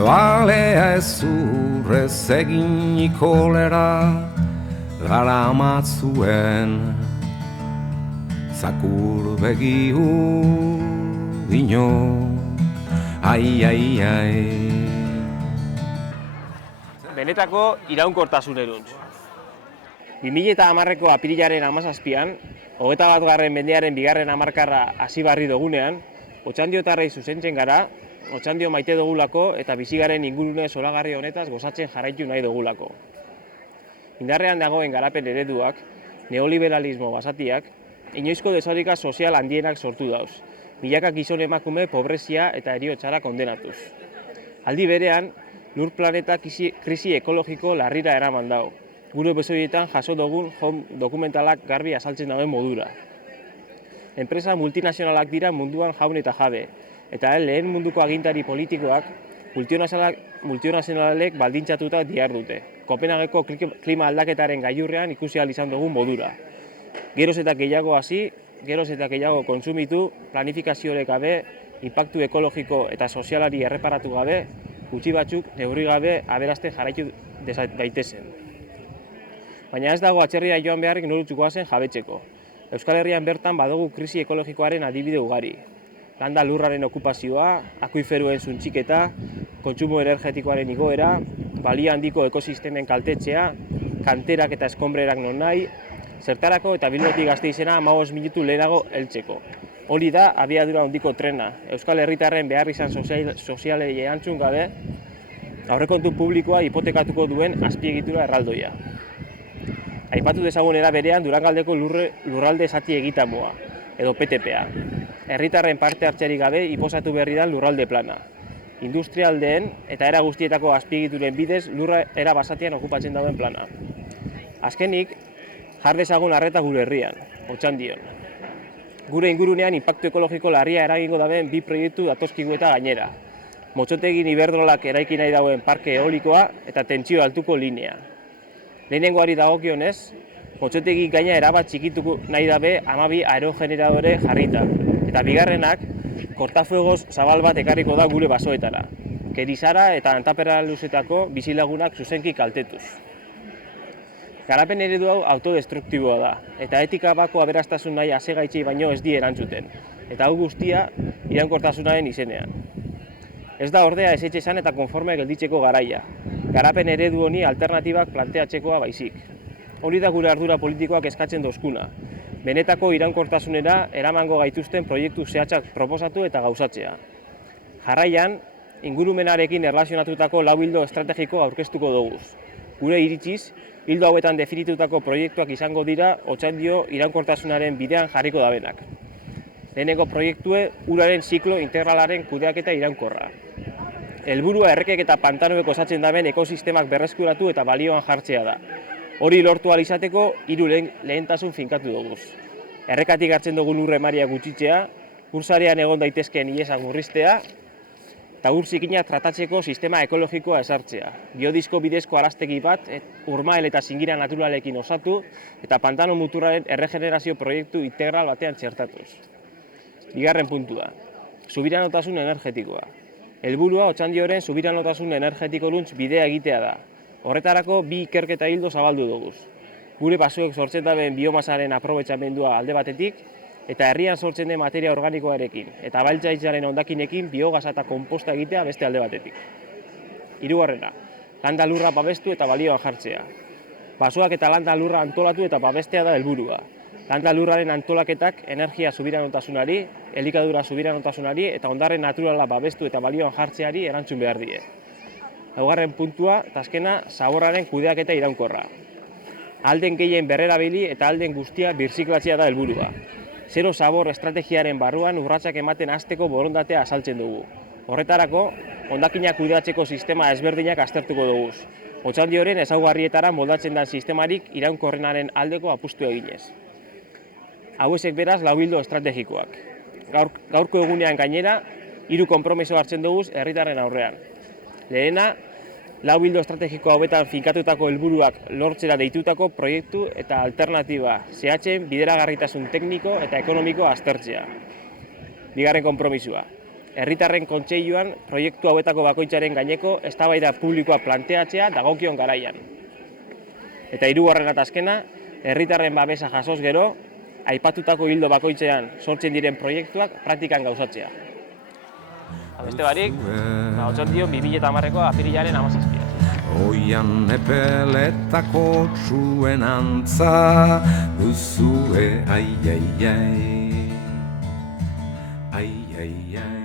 Balea ez urrez egin ikolera gara amatzuen zakur begi dino ai, ai, ai. Benetako iraunkortasuneruntz. 2010ko apirilaren 17an, 21. mendearen bigarren hamarkarra hasi barri dugunean, Otxandiotarrei zuzentzen gara, Otxandio maite dugulako eta bizigaren ingurune zoragarri honetaz gozatzen jarraitu nahi dugulako. Indarrean dagoen garapen ereduak, neoliberalismo basatiak, inoizko desoreka sozial handienak sortu dauz. Milaka gizon emakume pobrezia eta heriotzara kondenatuz. Aldi berean, lur planeta krisi ekologiko larrira eraman dau. Gure besoietan jaso dugun home dokumentalak garbi azaltzen dauen modura. Enpresa multinazionalak dira munduan jaun eta jabe, eta lehen munduko agintari politikoak multinazionalek baldintzatuta dihardute. Kopenhageko klima aldaketaren gailurrean ikusi ahal izan dugun modura. Geroz eta gehiago hasi, geroz eta gehiago kontsumitu, planifikaziorik gabe, inpaktu ekologiko eta sozialari erreparatu gabe, gutxi batzuk neurri gabe aberasten jarraitu daitezen. Baina ez dago atzerria joan beharrik norutzukoa zen jabetzeko. Euskal Herrian bertan badugu krisi ekologikoaren adibide ugari. Landa lurraren okupazioa, akuiferuen suntxiketa, kontsumo energetikoaren igoera, balio handiko ekosistemen kaltetzea, kanterak eta eskombrerak nonahi, zertarako eta Bilbotik Gasteizera 15 minutu lehenago heltzeko. Hori da abiadura handiko trena, Euskal Herritarren behar izan sozialei erantzun gabe, aurrekontu publikoa hipotekatuko duen azpiegitura erraldoia. Aipatu dezagun era berean Durangaldeko lurralde zati egitamua, edo PTPa. Herritarren parte hartzerik gabe inposatu berri da lurralde plana. Industrialdeen eta era guztietako azpiegituren bidez lurra era basatian okupatzen dauden plana. Azkenik, jar dezagun arreta gure herrian, Otxandion. Gure ingurunean inpaktu ekologiko larria eragingo daben bi proiektu datozkigu eta gainera. Motxotegin Iberdrolak eraiki nahi dauen parke eolikoa eta tentsio altuko linea. Lehenengoari dagokionez, Motxotegi gaina erabat txikituko nahi dabe 12 aerogeneradore jarrita. Eta bigarrenak, kortafuegoz zabal bat ekarriko da gure basoetara. Kerizara eta Antaperaluzetako bizilagunak zuzenki kaltetuz. Garapen eredu hau autodestruktiboa da, eta etika bako aberastasun nahi asegaitxei baino ez die erantzuten. Eta hau guztia iraunkortasunaren izenean. Ez da ordea ezetxe esan eta konforme gelditzeko garaia. Garapen eredu honi alternatibak planteatzekoa baizik. Hori da gure ardura politikoak eskatzen dozkuna. Benetako iraunkortasunera eramango gaituzten proiektu zehatzak proposatu eta gauzatzea. Jarraian, ingurumenarekin erlazionatutako 4 ildo estrategiko aurkeztuko doguz. Gure iritziz, ildo hauetan definitutako proiektuak izango dira Otxandio iraunkortasunaren bidean jarriko dabenak. Lehenengo proiektue uraren ziklo integralaren kudeaketa iraunkorra. Helburua errekek eta pantanoek osatzen daben ekosistemak berreskuratu eta balioan jartzea da. Hori lortu ahal izateko 3 lehentasun finkatu doguz. Errekatik hartzen dugun ur emaria gutxitzea, ur sarean egon daitezkeen ilesak murriztea, eta ur zikina tratatzeko sistema ekologikoa ezartzea. Biodisko bidezko araztegi bat, urmael eta zingira naturalekin osatu, eta pantano muturraren erregenerazio proiektu integral batean txertatuz. Bigarren puntua, subiranotasun energetikoa. Helburua Otxandioren subiranotasun energetikoruntz bidea egitea da. Horretarako 2 ikerketa hildo zabaldu doguz. Gure basoek sortzen daben biomasaren aprobetxamendua alde batetik, eta herrian sortzen den materia organikoarekin, eta abaltzaitzaren hondakinekin biogasa eta konposta egitea beste alde batetik. Hirugarrena, landa lurra babestu eta balioan jartzea. Basoak eta landa lurra antolatu eta babestea da helburua. Landa lurraren antolaketak energia subiranotasunari, elikadura subiranotasunari eta ondarren naturala babestu eta balioan jartzeari erantzun behar die. Laugarren puntua, eta azkena, zaborraren kudeaketa iraunkorra. Alden gehien berrerabili eta alden guztia birziklatzea da helburua. Zero zabor estrategiaren barruan urratsak ematen hasteko borondatea azaltzen dugu. Horretarako, hondakinak kudeatzeko sistema ezberdinak aztertuko dugu. Otxandioren ezaugarrietara moldatzen den sistemarik iraunkorrenaren aldeko apustu eginez. Hauesek beraz 4 ildo estrategikoak. Gaurko egunean gainera, 3 konpromiso hartzen dugu herritarren aurrean. Lehena, 4 ildo estrategiko hauetan finkatutako helburuak lortzera deitutako proiektu eta alternatiba zehatzen bideragarritasun tekniko eta ekonomiko aztertzea. Bigarren konpromisoa. herritarren kontseiluan proiektu hauetako bakoitzaren gaineko eztabaida publikoa planteatzea dagokion garaian. Eta hirugarrena eta azkena, herritarren babesa jasoz gero, aipatutako hildo bakoitzean sortzen diren proiektuak praktikan gauzatzea. Beste barik, otxondio 2010ko apirilaren 17. Oian epeletako txuen antza duzue, ai, ai, ai, ai, ai, ai.